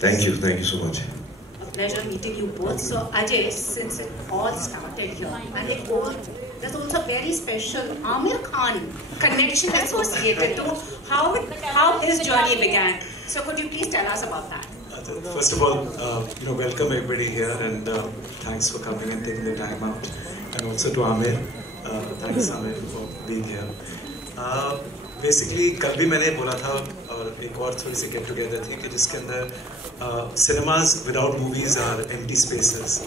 Thank you so much. A pleasure meeting you both. So Ajay, since it all started here, and there's also a very special Aamir Khan connection associated to how his journey began. So could you please tell us about that? First of all, welcome everybody here, and thanks for coming and taking the time out. And also to Aamir, thanks Aamir for being here. Basically, कल भी मैंने बोला था और एक और थोड़ी सी get together थी कि जिसके अंदर cinemas without movies are empty spaces.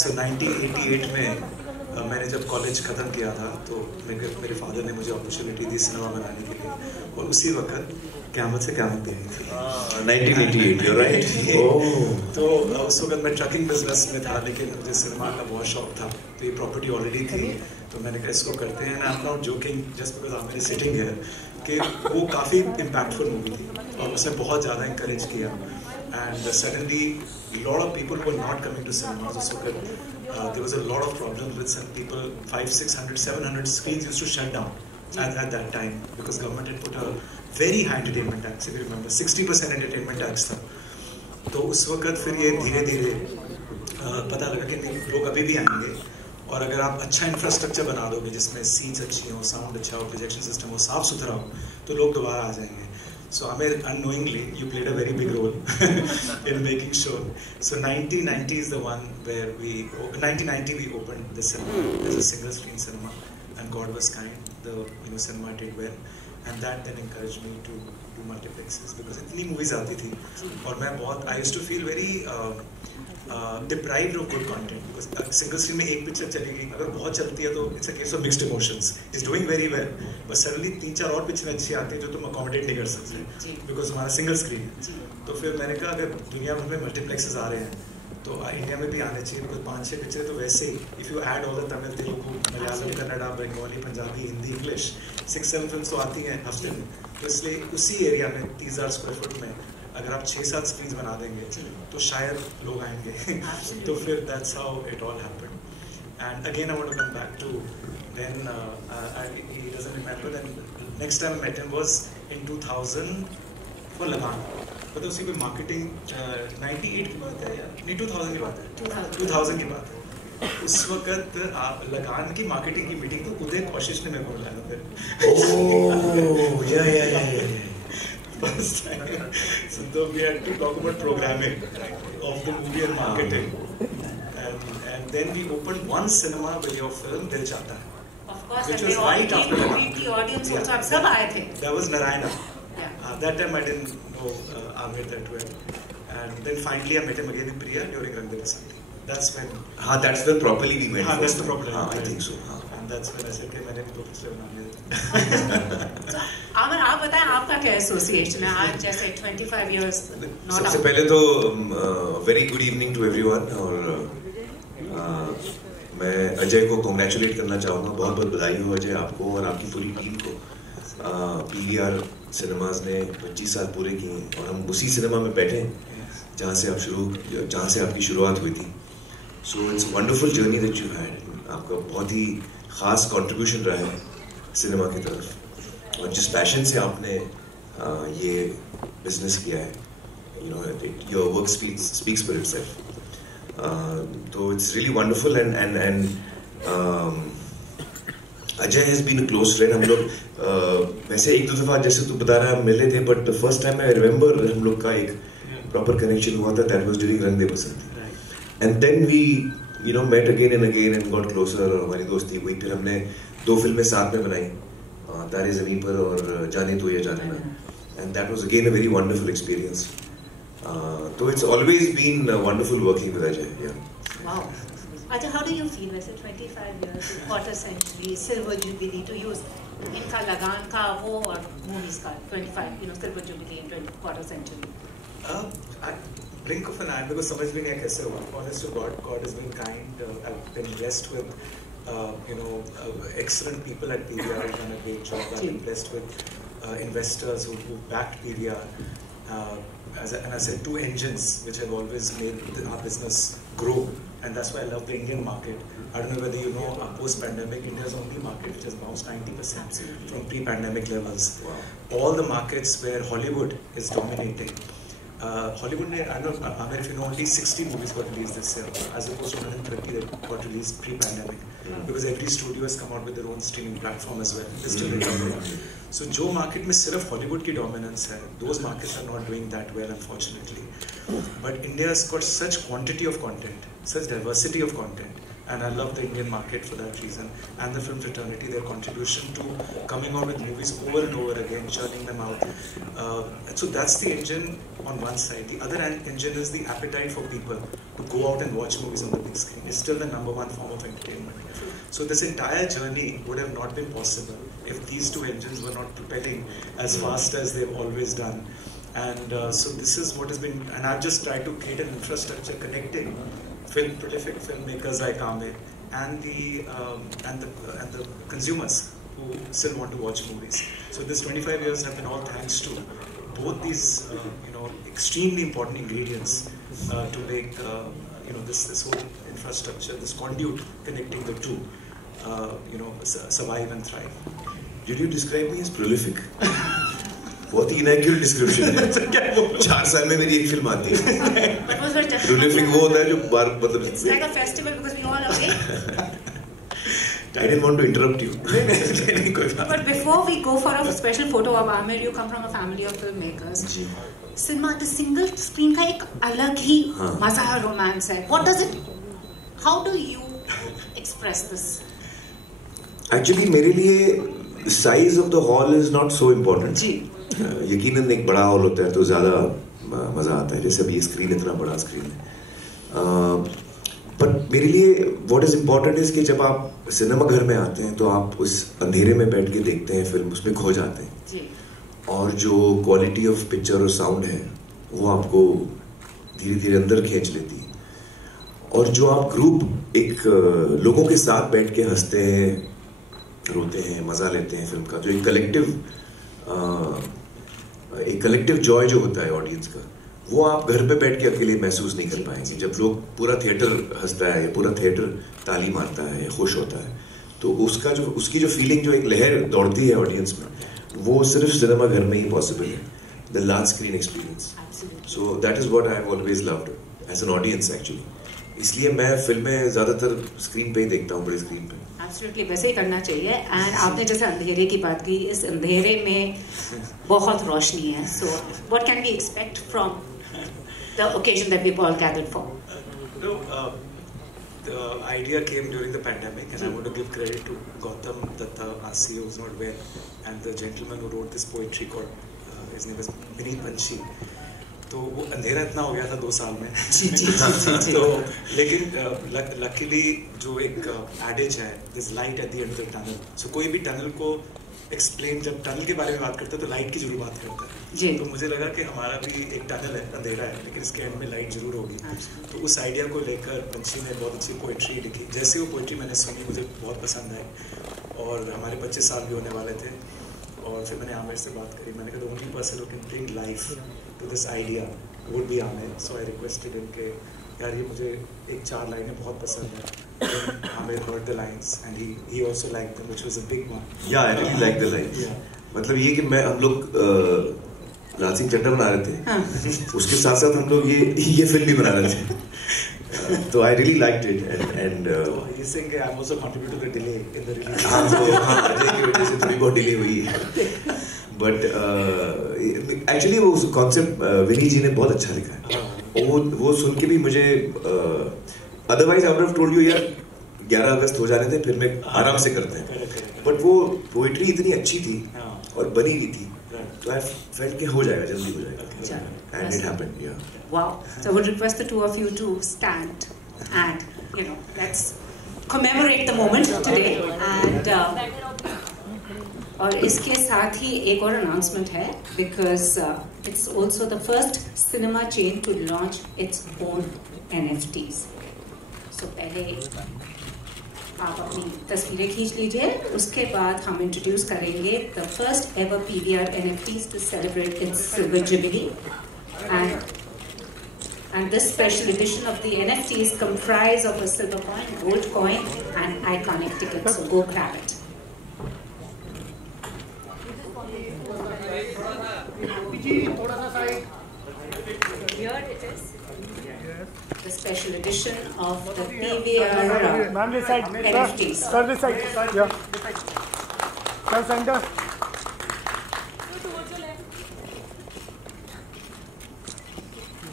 So 1988 में मैंने जब कॉलेज ख़त्म किया था तो मेरे फादर ने मुझे अपॉर्चुनिटी दी सिनेमा बनाने के लिए, और उसी वक्त क़यामत से क़यामत भी आई थी। 1988, you're right? Oh. तो उस वक्त मैं ट्रकिंग बिजनेस में था, लेकिन मुझे सिनेमा का बहुत शौक था, तो ये प्रॉपर्टी ऑलरेडी थी, तो मैंने कहा इसको करते हैं। I am not joking just because I am sitting here कि वो काफ़ी इम्पैक्टफुल मूवी थी और उसने बहुत ज़्यादा इंकरेज किया। And suddenly lot of people were not coming to cinemas उस वक्त। there was a lot of problems with some people. 500, 600, 700 screens used to shut down at that time because government had put a very high entertainment tax, if you remember, 60% entertainment tax था। तो उस वक्त फिर ये धीरे धीरे पता लगा कि नहीं, लोग अभी भी आएंगे, और अगर आप अच्छा इंफ्रास्ट्रक्चर बना दोगे जिसमें सीट्स अच्छी हो, साउंड अच्छा हो, प्रोजेक्शन सिस्टम हो, साफ सुथरा हो, तो लोग दोबारा आ जाएंगे। So Aamir, unknowingly, you played a very big role in making sure. So 1990 is the one where 1990 we opened the cinema as a single screen cinema, and God was kind, the cinema did well, and that then encouraged me to do multiplexes because इतनी movies आती थी, और मैं बहुत I used to feel very deprived of good content because single screen में एक picture चलेगी, अगर बहुत चलती है तो it's a case of mixed emotions. It's doing very well, but suddenly 3-4 और पिक्चर अच्छी आती है जो तुम accommodate नहीं कर सकते because हमारा सिंगल स्क्रीन है। तो फिर मैंने कहा अगर दुनिया भर में मल्टीप्लेक्सेस आ रहे हैं तो इंडिया में भी आने चाहिए, बिकॉज 5-6 पिक्चर तो वैसे ही, if you add all the Tamil, Telugu, Malayalam, Kannada, Bengali, Punjabi, Hindi, English, 6-7 film तो आती हैं हफ्ते में। तो इसलिए उसी एरिया में 30,000 स्क्वायर फुट में अगर आप 6-7 स्क्रीन बना देंगे तो शायद लोग आएंगे। तो फिर that's how it all happened. And again I want to come back to then he doesn't remember that next time I met him was in 2000 for Lagaan. पता उसी पे मार्केटिंग 98 की बात है या नहीं 2000 की बात है, 2000 की बात है। उस वक्त आप लगान की मार्केटिंग की मीटिंग तो उदय कौशिश ने मेरे को बुलाया फिर। First time. So we had to talk about programming of the movie and marketing, and then we opened one cinema with your film Dil Chahta Hai, of course, which was right after the movie audience also आप सब आए थे। That was Narayana. That time I didn't know Aamir that well, and then finally I met him again in Priya during Rang De Basanti. That's when. That's when properly we met. That's the problem. I think so. And that's when I said कि मैंने 2 picture बना लिए। आमिर, आप बताएं आपका क्या association है आज जैसे 25 years? सबसे पहले तो very good evening to everyone, और मैं अजय को कॉन्ग्रेचुलेट करना चाहूँगा। बहुत बहुत बधाई हो अजय, आपको और आपकी पूरी टीम को। PVR सिनेमाज ने 25 साल पूरे किए, और हम उसी सिनेमा में बैठे जहाँ से आपकी शुरुआत हुई थी। So it's wonderful journey that you had. आपका बहुत ही ख़ास कंट्रीब्यूशन रहा है सिनेमा की तरफ, और जिस पैशन से आपने ये बिजनेस किया है, your work speaks for itself. तो it's really wonderful, and Ajay has been a close friend. हम लोग वैसे 1-2 दफ़ा जैसे तू बता रहा है मिले थे, but the first time I remember हम लोग का एक प्रॉपर कनेक्शन हुआ था, that was during Rang De Basanti, and then we met again and again and got closer, और हमारी दोस्ती हुई। फिर हमने 2 फिल्में साथ में बनाई, तारे ज़मीं पर और जाने तो या जाने ना, and that was again a very wonderful experience. So it's always been wonderful working with Ajay. Yeah. Wow. Ajay, how do you feel? वैसे 25 years, quarter century, silver jubilee to use इनका लगान का वो और movies का 25, silver jubilee in quarter century. Blink of an eye, because समझ भी नहीं कैसे हुआ। Honest to God, God has been kind. I've been blessed with, excellent people at PVR. I've done a great job. I've been blessed with investors who backed PVR. And I said 2 engines which have always made our business grow, and that's why I love the Indian market. I don't know whether you know, post-pandemic, India is the only market which has bounced 90% from pre-pandemic levels. Wow. All the markets where Hollywood is dominating, Hollywood ने, I know, Amir, if you know, only 60 movies got released this year, as opposed to 130 that got released pre-pandemic, because every studio has come out with their own streaming platform as well. They're still recovering. So, जो market में सिर्फ Hollywood की dominance है, those markets are not doing that well, unfortunately. But India has got such quantity of content, such diversity of content, and I love the Indian market for that reason. And the film fraternity, their contribution to coming out with movies over and over again, churning them out. So that's the engine on one side. The other engine is the appetite for people to go out and watch movies on the big screen. It's still the #1 form of entertainment. So this entire journey would have not been possible if these two engines were not propelling as fast as they've always done. And so this is what has been, and I've just tried to create an infrastructure connecting prolific filmmakers like Amir and the consumers who still want to watch movies. So this 25 years have been all thanks to both these extremely important ingredients to make this whole infrastructure, this conduit connecting the two, survive and thrive. Did you describe me as prolific? बहुत ही inaccurate description है. 4 साल में मेरी एक film आती है. Prolific वो होता है जो बार मतलब. It's like a festival because we all away. I didn't want to interrupt you. But before we go for a special photo of Amir, you come from a family of filmmakers. Ji. Cinema, the single screen का एक अलग ही मजा है, romance है. What does it? How do you express this? Actually मेरे लिए size of the hall is not so important. जी. यकीनन एक बड़ा हॉल होता है तो ज़्यादा मज़ा आता है, जैसे अभी ये स्क्रीन इतना बड़ा स्क्रीन है. बट मेरे लिए व्हाट इज़ इम्पोर्टेंट इज़ कि जब आप सिनेमा घर में आते हैं तो आप उस अंधेरे में बैठ के देखते हैं फिल्म, उसमें खो जाते हैं. जी. और जो क्वालिटी ऑफ पिक्चर और साउंड है वो आपको धीरे धीरे अंदर खींच लेती है. और जो आप ग्रुप एक लोगों के साथ बैठ के हंसते हैं, रोते हैं, मज़ा लेते हैं फिल्म का, जो एक कलेक्टिव जॉय जो होता है ऑडियंस का, वो आप घर पे बैठ के अकेले महसूस नहीं कर पाएंगे. जब लोग पूरा थिएटर हंसता है, पूरा थिएटर ताली मारता है, खुश होता है, तो उसकी जो फीलिंग, जो एक लहर दौड़ती है ऑडियंस में, वो सिर्फ सिनेमा घर में ही पॉसिबल है. The large screen experience. So that is what I have always loved as an audience actually. इसलिए मैं फिल्में ज्यादातर स्क्रीन पे ही देखता हूँ, बड़ी स्क्रीन पे. एब्सोल्युटली वैसे ही करना चाहिए. एंड आपने जैसे अंधेरे की बात की, इस अंधेरे में बहुत रोशनी है. So what can we expect from the occasion that we all gathered for? The idea came during the pandemic, and I want to give credit to Gautam Datta, our CEO, who's not well, and the gentleman who wrote this poetry called, his name is Vineet Panchi. तो वो अंधेरा इतना हो गया था 2 साल में. तो लेकिन लकीली जो एक एडेज है, this light at the end of the tunnel. So कोई भी टनल को एक्सप्लेन, जब टनल के बारे में बात करते हैं तो लाइट की जरूर बात करता है. तो मुझे लगा कि हमारा भी एक टनल है, अंधेरा है, लेकिन इसके एंड में लाइट जरूर होगी. तो उस आइडिया को लेकर पंछी ने बहुत अच्छी पोइट्री लिखी. जैसे वो पोइट्री मैंने सुनी मुझे बहुत पसंद आई, और हमारे 25 साल भी होने वाले थे. और फिर मैंने आमिर से बात करी. मैंने कहा the only person who can bring life to this idea would be Aamir. So I requested him के यार ये मुझे एक 4 लाइनें बहुत पसंद है. Amir heard the lines and he also liked them, which was a big one. Yeah, I really like the lines. मतलब ये कि हम लोग लाल सिंह चड्ढा बना रहे थे, उसके साथ साथ हम लोग ये फिल्म भी बना रहे थे. तो I really liked it and he's saying I also contributed to the delay in the release. हाँ अजय की वजह से थोड़ी बहुत डिले हुई है. बट एक्चुअली वो कॉन्सेप्ट विनी जी ने बहुत अच्छा लिखा है. वो सुन के भी मुझे otherwise I would have told you यार 11 अगस्त हो जाने थे, फिर मैं आराम से करते हैं. बट वो पोइट्री इतनी अच्छी थी और बनी हुई थी, तो आई फेल्ट कि हो जाएगा, जल्दी हो जाएगा. And it happened. Yeah wow. So I would request the two of you to stand and let's commemorate the moment today. And और इसके साथ ही एक और अनाउंसमेंट है, because it's also the first cinema chain to launch its own NFTs. सो पहले आप अपनी तस्वीरें खींच लीजिए, उसके बाद हम इंट्रोड्यूस करेंगे the first ever PVR NFTs to celebrate its silver jubilee. And this special edition of the NFTs comprise of a silver coin, gold coin, and iconic tickets. So go grab it. जी थोड़ा सा side here it is. The special edition of the PVR Ma'am, this side. NFTs. Sir, this side. Yeah. Sir, center.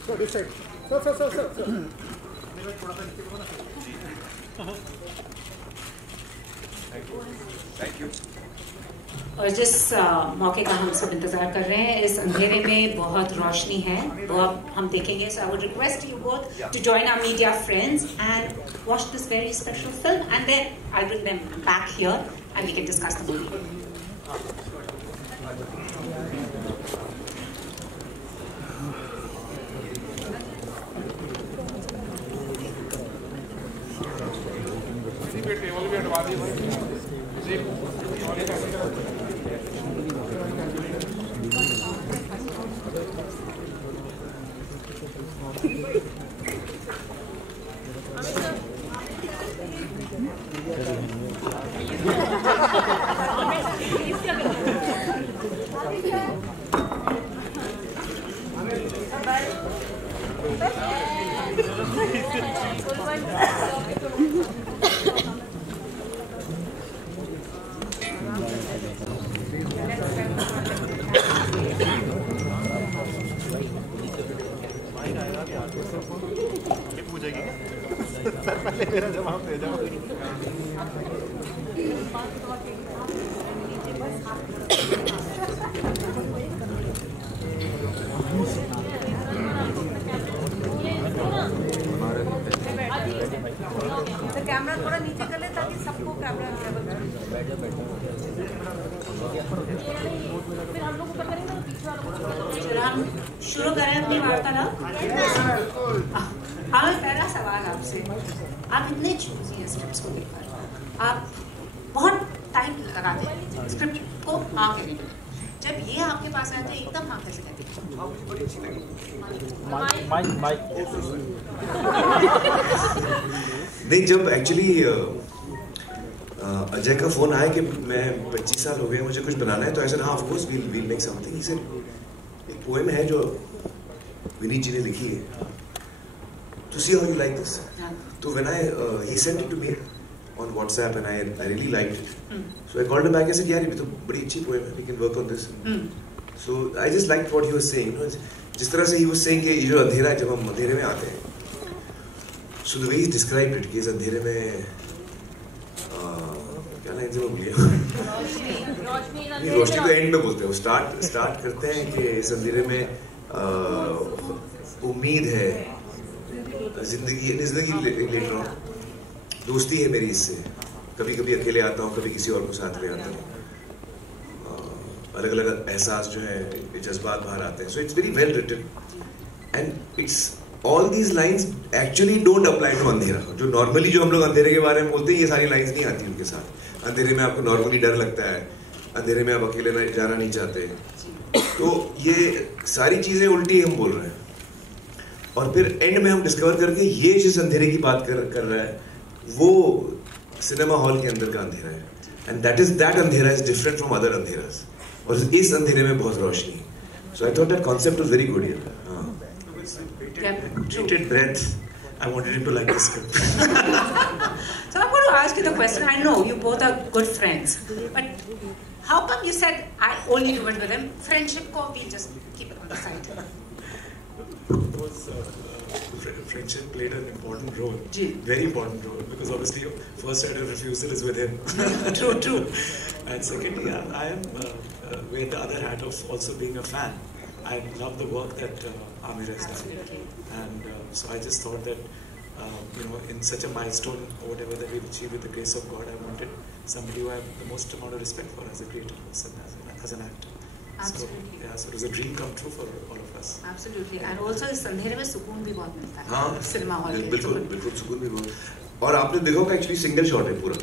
Sir, this side. Sir. Thank you. और जिस मौके का हम सब इंतजार कर रहे हैं, इस अंधेरे में बहुत रोशनी है, वो अब हम देखेंगे. So I would request you both to join our media friends and watch this very special film, and then I'll bring them back here and we can discuss the movie. मेरा जवाब दे जाओ. तो कैमरा थोड़ा नीचे कर ले ताकि सबको कैमरा फिर हम लोग ऊपर करेंगे तो पीछे वालों हम शुरू करें अपनी वार्तालाप. हाँ, पहला सवाल आपसे. आप इतने चूजी हैं स्क्रिप्ट को लेकर, आप बहुत टाइम लगाते हैं स्क्रिप्ट को हाँ कहने के लिए. जब ये आपके पास आया था एकदम हाँ कैसे कहते हैं? नहीं, जब एक्चुअली अजय का फोन आया कि मैं 25 साल हो गए मुझे कुछ बनाना है, तो ऐसा हाँ of course we'll make something. एक पोएम है जो विनीत जी ने लिखी है, to see how you like this. So when he sent it to me on WhatsApp and I really liked it. So I called him back and said, "यार ये तो बड़ी अच्छी poem है, we can work on this." So I just liked what he was saying. You know, जिस तरह से he was saying कि ये जो अंधेरा है, जब हम अंधेरे में आते हैं, so the way he described it कि इस अंधेरे में क्या लाइन से मैं भूल गया. रोशनी तो एंड में बोलते हैं, वो स्टार्ट करते हैं कि इस अंधेरे में उम्मीद है, जिंदगी लेट रहा हूँ, दोस्ती है मेरी इससे, कभी कभी अकेले आता हूँ, कभी किसी और को साथ ले आता हूँ, अलग अलग एहसास जो है, जज्बात बाहर आते हैं. So it's very well written and it's all these lines actually don't apply to andhera. जो नॉर्मली जो हम लोग अंधेरे के बारे में बोलते हैं, ये सारी लाइन्स नहीं आती उनके साथ. अंधेरे में आपको नॉर्मली डर लगता है, अंधेरे में आप अकेले जाना नहीं चाहते, तो ये सारी चीजें उल्टी हम बोल रहे हैं. और फिर एंड में हम डिस्कवर करके ये जिस अंधेरे की बात कर रहा है, वो सिनेमा हॉल के अंदर का अंधेरा है. एंड दैट अंधेरा इज डिफरेंट फ्रॉम अदर अंधेरास. और इस अंधेरे में बहुत रोशनी है. So I thought that concept was very good here. Bated breath. I wanted him to like this script. So I'm going to ask you the question. I know you both are good friends, but how come you said I only do it with him? Friendship ko we just keep it on the side. Because friendship played an important role, very important role, because obviously first right of refusal is with him. True. And secondly, I am with the other hat of also being a fan. I love the work that Aamir has done, and so I just thought that in such a milestone or whatever that we've achieved with the grace of God, I wanted somebody who I have the most amount of respect for as a creative person, as an actor. Absolutely. So it was a dream come true for all of us. Absolutely. And also इस अंधेरे में सुकून भी बहुत मिलता है. हाँ, cinema hall में. बिल्कुल सुकून भी बहुत. और आपने देखा होगा एक्चुअली सिंगल शॉट है पूरा.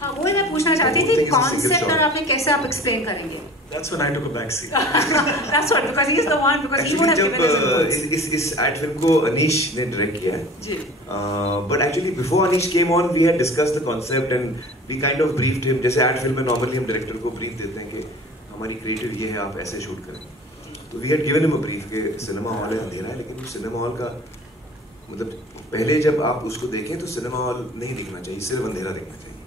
हाँ, वो मैं पूछना चाहती थी कॉन्सेप्ट और आपने कैसे आप एक्सप्लेन करेंगे. That's when I took a back seat. That's what, because he is the one, because he would have given us inputs. इस एड फिल्म को अनीश ने डायरेक्ट किया है. जी. But actually before Anish came on, we had discussed the concept and we kind of briefed him. जैसे ad film में normally हम director को brief देते हैं कि हमारी क्रिएटिव ये है, आप ऐसे शूट करें. तो तो we had given him a brief कि सिनेमा हॉल है, अंधेरा है, लेकिन सिनेमा हॉल का मतलब पहले जब आप उसको देखें तो सिनेमा हॉल नहीं दिखना चाहिए, सिर्फ अंधेरा दिखना चाहिए।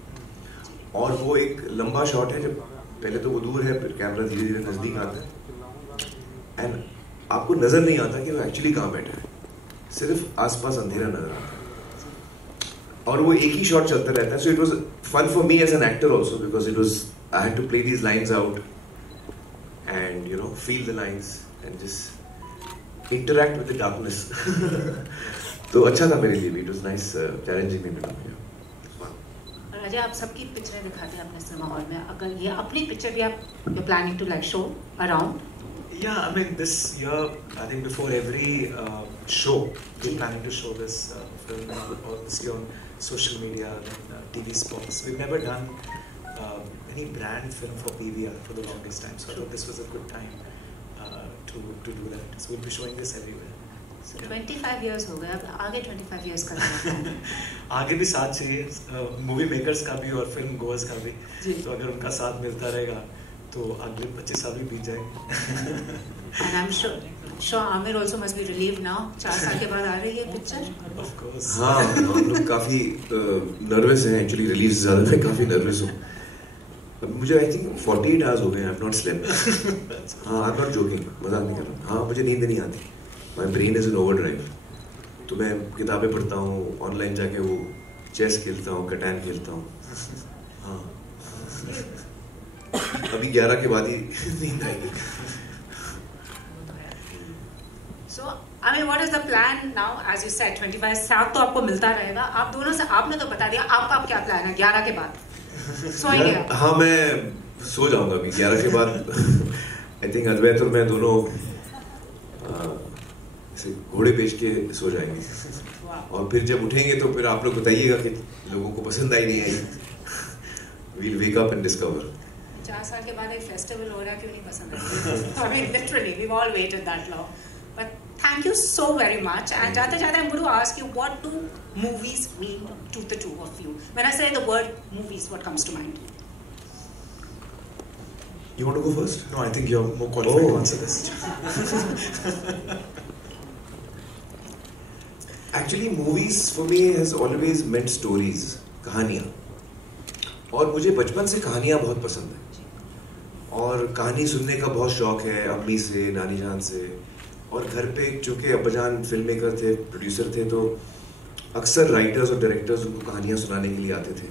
और वो एक लंबा शॉट है, जब पहले तो वो दूर है, फिर कैमरा धीरे धीरे नजदीक आता है एंड आपको नजर नहीं आता कि वो एक्चुअली कहाँ बैठा है, सिर्फ आसपास अंधेरा नजर आता है और वो एक ही शॉट चलता रहता है। So it was fun for me as an actor also because it was I had to play these lines out and you know feel the lines and just interact with the darkness. तो अच्छा था मेरे लिए भी, it was nice challenging me to do. Ajay, आप सबकी पिक्चरें दिखाते हैं अपने सिनेमा हॉल में, अगर ये अपनी पिक्चर भी आप you planning to like show around? Yeah, I mean this year, I think before every show, we're planning to show this film obviously on social media and TV spots. We've never done any brand film for PVR for the longest time, so I thought this was a good time to do that. So we'll be showing this everywhere. So 25 years हो गए, अब आगे 25 years का है। आगे भी साथ चाहिए, मूवी मेकर्स का भी और फिल्म गोअर्स का भी। तो अगर उनका साथ मिलता रहेगा तो अगले 25 साल भी बीत जाएंगे। And I'm sure Amir also must be relieved now. 4 साल के बाद आ रही है पिक्चर। Of course. हाँ, हम लोग काफी नर्वस हैं एक्चुअली, रिलीज से ज्यादा मैं काफी नर्वस हूँ। मुझे आई थिंक 48 आवर्स हो गए, आई हैव नॉट स्लेप्ट। हाँ, आई एम नॉट जोकिंग, मजाक नहीं कर रहा। हाँ, मुझे नींद नहीं आती, my brain is in overdrive. तो मैं किताबें पढ़ता हूँ, ऑनलाइन जाके वो चेस खेलता हूँ, कटान खेलता हूँ। हाँ, अभी 11 के बाद ही नींद आएगी। So, I mean, what is the plan now? As you said, 25 साल तो आपको मिलता रहेगा। आप दोनों से आपने तो बता दिया, आपका क्या प्लान है 11 के बाद? सोएंगे आप? हाँ, मैं सो जाऊंगा अभी 11 के बाद। आई थिंक अद्वैत और मैं दोनों घोड़े बेच के सो जाएंगे और फिर जब उठेंगे तो फिर आप लोग बताइएगा कि लोगों को पसंद आई नहीं आई। We'll wake up and discover. 4 साल के बाद एक फेस्टिवल हो रहा है, क्यों नहीं पसंद है? I mean, literally, we've all waited that long. But thank you so very much. And जाते-जाते I'm going to ask you, what do movies mean to the two of you? When I say the word movies, what comes to mind? You want to go first? No, I think you're more qualified to answer this. Actually, movies for me has always meant stories, कहानियाँ। और मुझे बचपन से कहानियाँ बहुत पसंद है और कहानी सुनने का बहुत शौक है, अम्मी से, नानी जान से। और घर पे चूँकि अब्बाजान फिल्म मेकर थे, प्रोड्यूसर थे, तो अक्सर राइटर्स और डायरेक्टर्स उनको कहानियाँ सुनाने के लिए आते थे।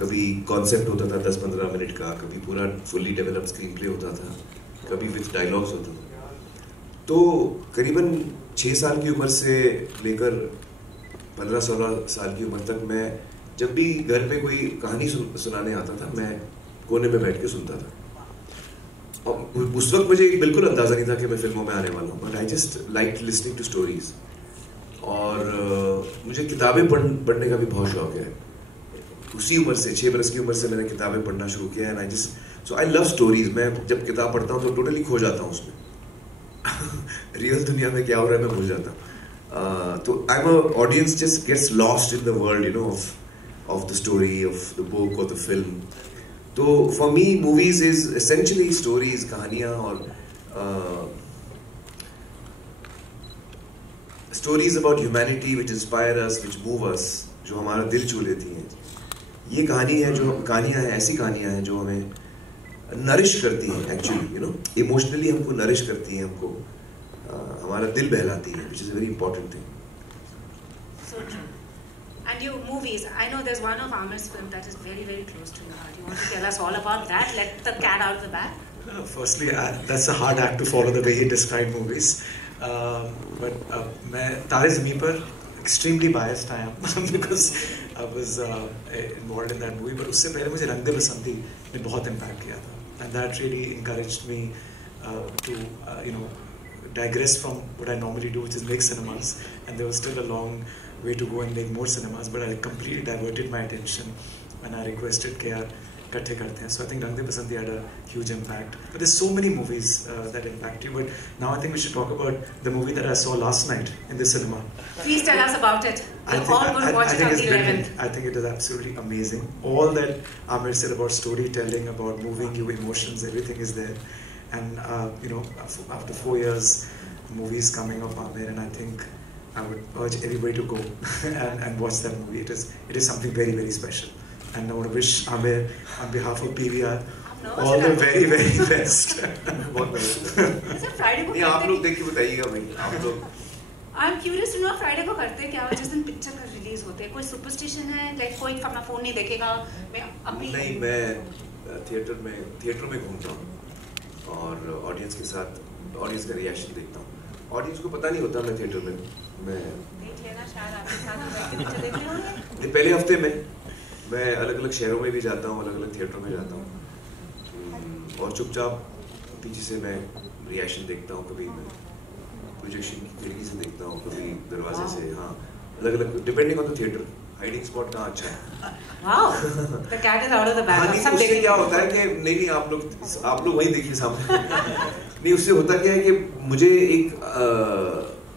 कभी कॉन्सेप्ट होता था 10-15 मिनट का, कभी पूरा फुल्ली डेवलप्ड स्क्रीन प्ले होता था, कभी विथ डायलॉग्स होता था। तो करीबन 6 साल की उम्र से लेकर 15-16 साल की उम्र तक मैं जब भी घर पे कोई कहानी सुनाने आता था, मैं कोने में बैठ के सुनता था। और उस वक्त मुझे बिल्कुल अंदाजा नहीं था कि मैं फिल्मों में आने वाला हूँ, but I just like listening to stories. और मुझे किताबें पढ़ने का भी बहुत शौक है। उसी उम्र से 6 बरस की उम्र से मैंने किताबें पढ़ना शुरू किया एंड आई लव स्टोरीज। मैं जब किताब पढ़ता हूँ तो टोटली खो जाता हूँ उसमें। रियल दुनिया में क्या हो रहा है मैं भूल जाता हूँ। तो I am a audience just gets lost in the world, you know, of the story, of the book or the film. So for me, movies is essentially stories, कहानियाँ और stories about humanity which inspire us, which move us, जो हमारा दिल छू लेती हैं। ये कहानी है, जो कहानियाँ हैं, ऐसी कहानियाँ हैं जो हमें नरिश करती हैं, एक्चुअली यू नो इमोशनली हमको नरिश करती हैं, हमको हमारा दिल बहलाती है, which is a very important thing. So true. And your movies, I know there's one of Amir's film that is very, very close to your heart. You want to tell us all about that? Let the cat out of the bag. Firstly, that's a hard act to follow the way he described movies. But मैं तारे ज़मीन पर extremely biased I am because I was involved in that movie. But उससे पहले मुझे रंग दे बसंती ने बहुत impact किया था, and that really encouraged me to you know digress from what I normally do, which is make cinemas. And there was still a long way to go and make more cinemas, but I completely diverted my attention when I requested कि यार इकट्ठे करते हैं. So I think Rang De Basanti had a huge impact. But there's so many movies that impact you. But now I think we should talk about the movie that I saw last night in the cinema. Please tell us about it. We're all going to watch it on the 11th. I think it is absolutely amazing. All that Amir said about storytelling, about moving you, emotions, everything is there. and after 4 years, movies coming of Aamir, and I think I would urge everybody to go and watch that movie. It is something very, very special, and I want to wish Aamir on behalf of PVR all the very, very best. नहीं, आप लोग देख के बताइएगा भाई, आप लोग। I'm curious to know Friday को करते क्या हो जिस दिन पिक्चर का रिलीज होते हैं? कोई सुपरस्टिशन है, लाइक कोई अपना फोन नहीं देखेगा? मैं अभी नहीं, मैं थिएटर में घूमता हूँ और ऑडियंस के साथ ऑडियंस का रिएक्शन देखता हूँ। ऑडियंस को पता नहीं होता मैं थिएटर में मैं देख लेना, शायद आपके साथ बैठ के पिक्चर देख रहे होंगे। पहले हफ्ते में मैं अलग अलग शहरों में भी जाता हूँ, अलग अलग थिएटरों में जाता हूँ और चुपचाप पीछे से मैं रिएक्शन देखता हूँ। कभी मैं प्रोजेक्शन की खिड़की से देखता हूँ, कभी दरवाजे से। हाँ, अलग अलग depending on the theatre, hiding spot कहाँ अच्छा है। Wow, the cat is out of the bag. सब उससे क्या होता है कि नहीं आप लोग वही देखिए सामने। नहीं, उससे होता क्या है कि मुझे एक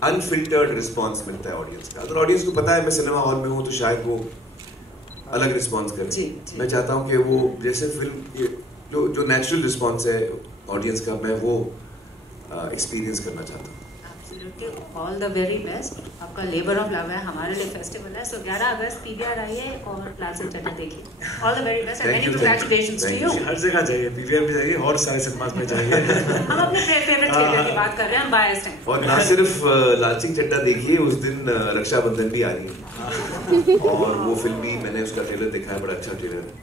अनफिल्टर्ड रिस्पांस मिलता है ऑडियंस का। अगर ऑडियंस को पता है मैं सिनेमा हॉल में हूँ तो शायद वो अलग रिस्पांस करे। मैं चाहता हूँ कि वो जैसे फिल्म जो नेचुरल रिस्पांस है ऑडियंस का, मैं वो एक्सपीरियंस करना चाहता हूँ। All the very best. आपका लेबर ऑफ लव है, हमारे लिए फेस्टिवल है। सो 11 अगस्त पीवीआर आइए और लाल सिंह चड्ढा देखिए। All the very best and many congratulations to you. हर जगह जाइए, पीवीआर भी जाइए और सारे सिनेमास में जाइए। हम अपने फेवरेट थिएटर की बात कर रहे हैं, हम बायस्ड हैं। और ना सिर्फ लाल सिंह चड्ढा देखिए, उस दिन रक्षाबंधन भी आ रही है और वो फिल्म भी मैंने उसका ट्रेलर देखा है, बड़ा अच्छा ट्रेलर है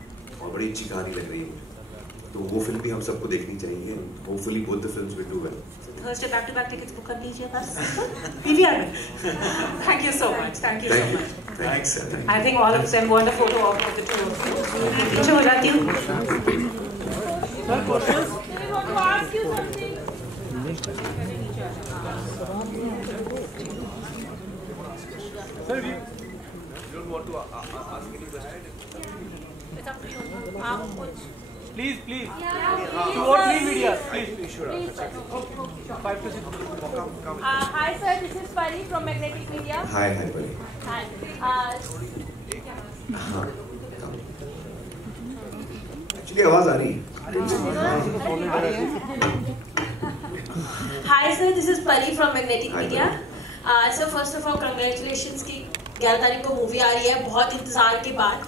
और बड़ी अच्छी कहानी लग रही है। तो वो फिल्म भी हम सबको देखनी चाहिए। Hopefully both the films will do well. Thursday back to back tickets book कर लीजिए बस पीवीआर में। Thank you so much, thank you so much. Thanks. I think all of them want a photo of the two of you. पीछे हो जाती हूँ। Sir, questions? We want to ask you something. Sir, we don't want to ask any question. It's up to you. आप कुछ please. Yeah, Two or three media, please. Please. 5 to 6 minutes. Hi sir, this is Pari from Magnetic Media. हाय परी। Hi. हाँ, actually आवाज आ रही है। Hi sir, this is Pari from Magnetic Hi, Media. Sir, first of all, congratulations कि 11 तारीख को movie आ रही है बहुत इंतजार के बाद।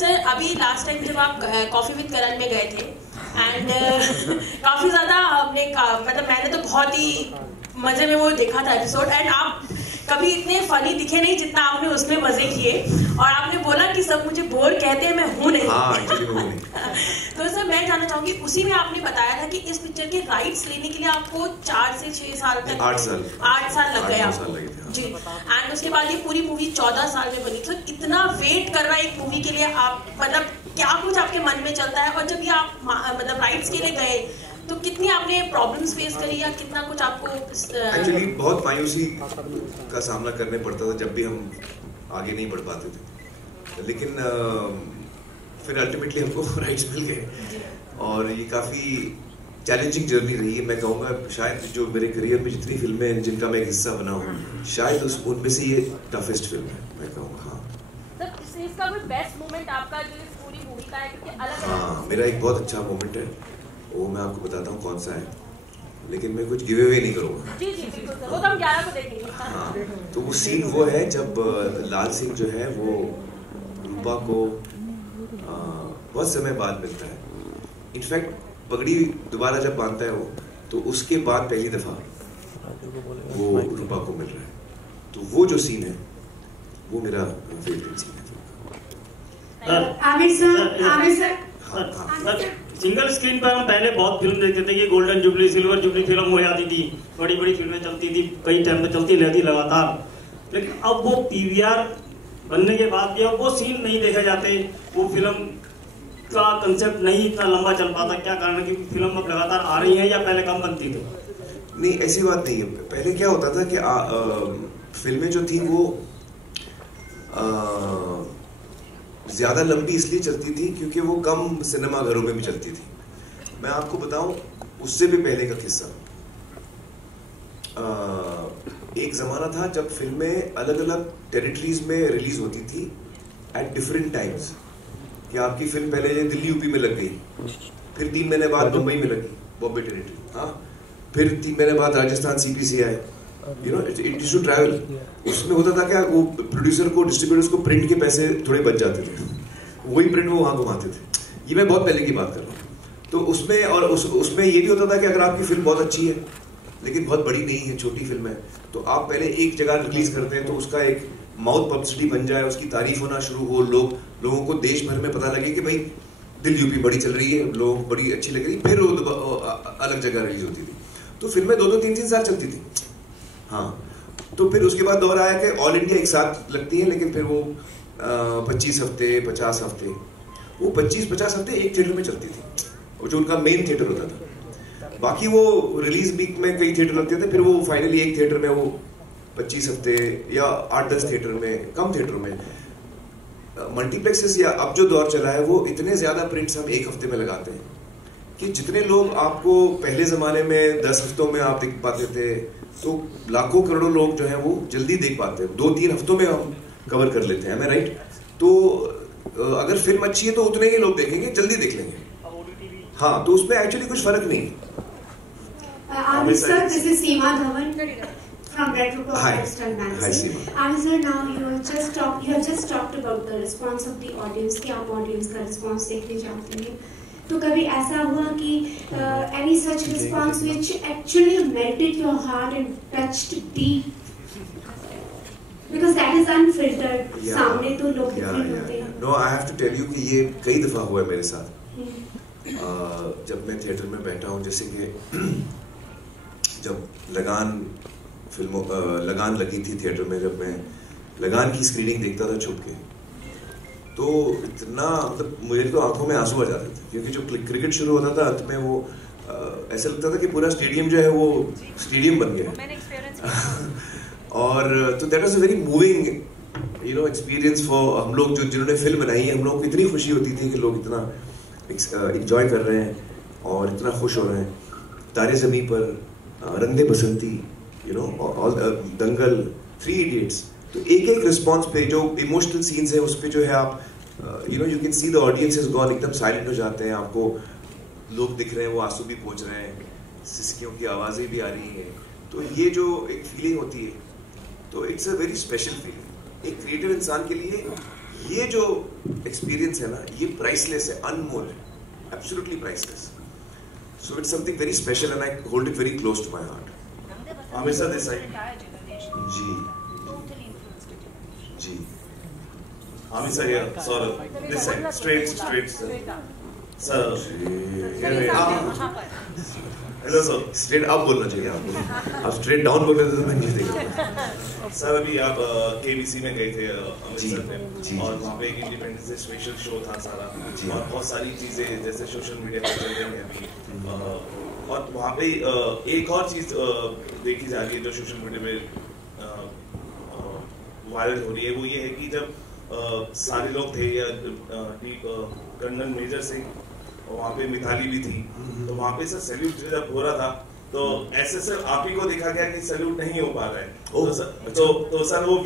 सर, अभी लास्ट टाइम जब आप कॉफी विद करण में गए थे एंड काफी ज्यादा हमने मतलब मैंने तो बहुत ही मजे में वो देखा था एपिसोड एंड आप कभी इतने फनी दिखे नहीं जितना आपने उसमें मजे किए और आपने बोला कि सब मुझे बोर कहते हैं, मैं हूँ नहीं। तो सर मैं जानना चाहूंगी, उसी में आपने बताया था कि इस पिक्चर के राइट्स लेने के लिए आपको 4 से 6 साल तक 8 साल लग गए आपको जी। एंड उसके बाद ये पूरी मूवी 14 साल में बनी। तो इतना वेट करना एक मूवी के लिए, आप मतलब क्या कुछ आपके मन में चलता है? और जब ये आप मतलब राइट्स के लिए गए तो कितनी आपने प्रॉब्लम्स फेस करी या कितना कुछ आपको? एक्चुअली बहुत मायूसी का सामना करने पड़ता था जब भी हम आगे नहीं बढ़ पाते थे, लेकिन फिर अल्टीमेटली हमको राइट्स मिल गए और ये काफ़ी चैलेंजिंग जर्नी रही है। मैं कहूँगा शायद जो मेरे करियर में जितनी फिल्में हैं जिनका मैं एक हिस्सा बना हूँ, शायद उनमें से ये टफेस्ट फिल्म है, मैं कहूँगा। हाँ सर, इसका कोई बेस्ट मोमेंट आपका जो इस पूरी मूवी का है? क्योंकि अलग हाँ, मेरा एक बहुत अच्छा मोमेंट है, वो मैं आपको बताता हूँ कौन सा है, लेकिन मैं कुछ गिव अवे नहीं करूँगा। जी बिल्कुल सर, वो तो हम 11 को देखेंगे। हाँ, तो वो सीन वो है जब लाल सिंह जो है वो रूपा को बहुत समय बाद मिलता है। इनफैक्ट पगड़ी दोबारा जब बांधता है वो, तो उसके बाद पहली दफा वो रूपा को मिल रहा है। तो वो जो सीन है वो मेरा फेवरेट सीन है। आमिर सर, सिंगल स्क्रीन पर हम पहले बहुत फिल्म देखते थे कि golden jubilee, silver jubilee film हो जाती थी, बड़ी बड़ी फिल्में चलती थी, कई टाइम पे चलती रहती लगातार। लेकिन अब वो पीवीआर बनने के बाद भी अब वो सीन नहीं देखे जाते, वो फिल्म का कंसेप्ट नहीं इतना लंबा चल पाता। क्या कारण है कि फिल्म अब लगातार आ रही है या पहले कम बनती थी? नहीं, ऐसी बात नहीं है। पहले क्या होता था कि फिल्में जो थी वो ज्यादा लंबी इसलिए चलती थी क्योंकि वो कम सिनेमा घरों में भी चलती थी। मैं आपको बताऊं उससे भी पहले का किस्सा। एक जमाना था जब फिल्में अलग अलग टेरिटरीज में रिलीज होती थी एट डिफरेंट टाइम्स। कि आपकी फिल्म पहले दिल्ली यूपी में लग गई, फिर 3 महीने बाद मुंबई में लगी, बॉम्बे टेरिटरी, हाँ। फिर 3 महीने बाद राजस्थान CPC आए, you know it used to travel. उसमें होता था क्या, वो प्रोड्यूसर को, डिस्ट्रीब्यूटर्स को प्रिंट के पैसे थोड़े बच जाते थे, वही प्रिंट वो वहाँ घुमाते थे। ये मैं बहुत पहले की बात कर रहा हूँ। तो उसमें और उसमें ये भी होता था कि अगर आपकी फिल्म बहुत अच्छी है लेकिन बहुत बड़ी नहीं है, छोटी फिल्म है, तो आप पहले एक जगह रिलीज करते हैं तो उसका एक माउथ पब्लिसिटी बन जाए, उसकी तारीफ होना शुरू हो, लोगों को देश भर में पता लगे कि भाई दिल यूपी बड़ी चल रही है, लोगों को बड़ी अच्छी लग रही, फिर अलग जगह रिलीज होती थी। तो फिल्में 2-2, 3-3 साल चलती थी, हाँ। तो फिर उसके बाद दौर आया कि ऑल इंडिया एक साथ लगती है, लेकिन फिर वो 25 हफ्ते, 50 हफ्ते, वो 25-50 हफ्ते एक थिएटर में चलती थी, जो उनका मेन थिएटर होता था। बाकी वो रिलीज वीक में कई थिएटर लगते थे, फिर वो फाइनली एक थिएटर में वो 25 हफ्ते या 8-10 थिएटर में, कम थिएटरों में। मल्टीप्लेक्सेस या अब जो दौर चला है, वो इतने ज्यादा प्रिंट्स हम एक हफ्ते में लगाते हैं कि जितने लोग आपको पहले जमाने में 10 हफ्तों में आप देख पाते थे, तो लाखों करोड़ों लोग जो है वो जल्दी देख पाते हैं, 2-3 हफ्तों में हम कवर कर लेते हैं, राइट? तो अगर फिल्म अच्छी है तो उतने ही लोग देखेंगे, जल्दी देख लेंगे, हाँ। तो उसमें एक्चुअली कुछ फर्क नहीं है। Sir, this is Seema Dhawan from Red Rock Lifestyle Magazine. Hi, Seema. Sir, now you have just talked about the response of the audience, कि आप audience का response देखने जाते हैं। तो कभी ऐसा हुआ कि any such response which actually melted your heart and touched deep? Because that is unfiltered. सामने तो लोग different होते हैं। No, I have to tell you कि ये कई दफा हुआ है मेरे साथ। जब मैं थिएटर में बैठा हूँ, जैसे कि जब लगान लगी थी थिएटर में, जब मैं लगान की स्क्रीनिंग देखता था छुप के, तो इतना मतलब मुझे तो आंखों में आंसू आ जाते थे, क्योंकि जो क्रिकेट शुरू होता था अंत में वो ऐसा लगता था कि पूरा स्टेडियम जो है वो स्टेडियम बन गया। और तो that was a very moving experience for हम लोग जिन्होंने फिल्म बनाई है। हम लोग को इतनी खुशी होती थी कि लोग इतना एंजॉय कर रहे हैं और इतना खुश हो रहे हैं। तारे ज़मीं पर, रंग-दे बसंती, ऑल दंगल, 3 इडियट्स, तो एक एक रिस्पॉन्स पे जो इमोशनल सीन्स है उस पे जो है आप you can see the audience is gone, एकदम साइलेंट हो जाते हैं, आपको लोग दिख रहे हैं, वो आंसू भी पहुंच रहे हैं, सिसकियों की आवाज़ें भी आ रही हैं। तो ये जो एक फीलिंग होती है, तो it's a very special feeling. एक क्रिएटिव इंसान के लिए ये जो एक्सपीरियंस है ना, ये प्राइसलेस है, अनमोल है, absolutely priceless. So it's something very special and I hold it very close to my heart. Amir Desai. जी, जी। Amir sir here, Saurabh. This side, straight sir. Sir. Hello sir. Straight up बोलना चाहिए आपको। आप straight down बोल रहे थे तो मैं नहीं देखा। सर अभी आप KBC में गए थे अमृतसर में, और वहाँ पे एक इंडिपेंडेंस डे स्पेशल शो था सारा, और बहुत सारी चीजें जैसे सोशल मीडिया पर चल रही हैं अभी, और वहाँ पे एक और चीज देखी जा रही है जो सोशल मीडिया में वायरल हो रही है, वो ये है कि जब सारे लोग थे, या कर्नल मेजर सिंह, वहाँ पे मिताली भी थी, तो वहाँ पे सर सैल्यूट जब हो रहा था तो ऐसे सर आप ही को देखा गया कि सैल्यूट नहीं हो पा रहा है। तो सर वो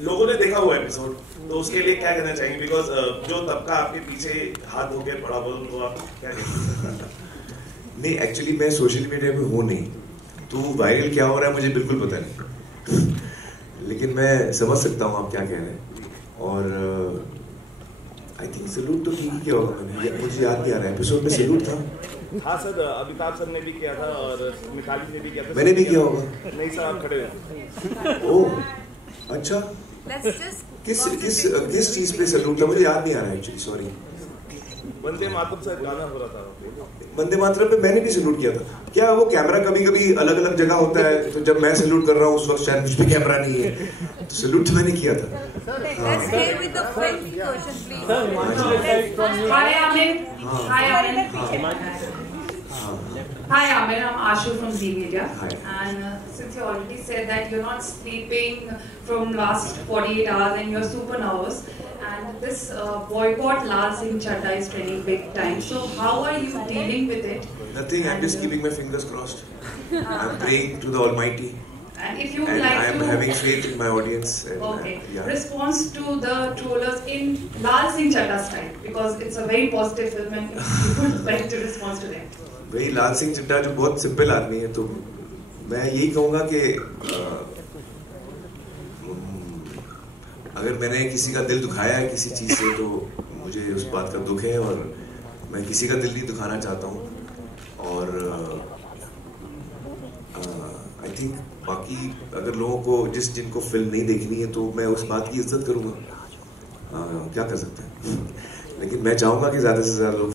लोगों ने देखा हुआ एपिसोड, तो उसके लिए क्या कहना चाहेंगे? बिकॉज जो तबका आपके पीछे हाथ धो के पड़ा बोल, तो आप क्या कहते? नहीं, एक्चुअली मैं सोशल मीडिया पे हूँ नहीं, तो वायरल क्या हो रहा है मुझे बिल्कुल पता नहीं लेकिन मैं समझ सकता हूँ आप क्या कह रहे हैं। और आई थिंक सैल्यूट तो ठीक ही किया होगा मैंने, मुझे याद नहीं आ रहा है एपिसोड में सैल्यूट था। हाँ सर, अमिताभ सर ने भी किया था और मिताली ने भी किया था। मैंने भी किया होगा। नहीं सर, आप खड़े हैं। ओह अच्छा, किस चीज पे सैल्यूट था मुझे याद नहीं आ रहा है actually, sorry. Vande Mataram sir गाना हो रहा था, वंदे मातरम पे मैंने भी सैल्यूट किया था। क्या वो कैमरा कभी कभी अलग अलग जगह होता है, तो जब मैं सैल्यूट कर रहा हूँ उस वक्त शायद मुझ पे कैमरा नहीं है, तो सैल्यूट तो मैंने किया था। Hi Amir, I'm Ashu from Z Media. Hi. And since you already said that you're not sleeping from last 48 hours and you're super nervous, and this boycott Lal Singh Chadda is trending big time. So how are you dealing with it? Nothing. I'm just keeping my fingers crossed. I'm praying to the Almighty. And if you would and like I'm to having faith in my audience. And, okay. Yeah. Response to the trollers in Lal Singh Chadda style, because it's a very positive film, and you would like to respond to them. भाई लाल सिंह चड्ढा जो बहुत simple आदमी है, तो मैं यही कहूँगा कि अगर मैंने किसी का दिल दुखाया है किसी चीज़ से, तो मुझे उस बात का दुख है और मैं किसी का दिल नहीं दुखाना चाहता हूँ। और आई थिंक बाकी अगर लोगों को जिनको फिल्म नहीं देखनी है तो मैं उस बात की इज्जत करूँगा, क्या कर सकते हैं। लेकिन मैं चाहूँगा कि ज़्यादा से ज़्यादा लोग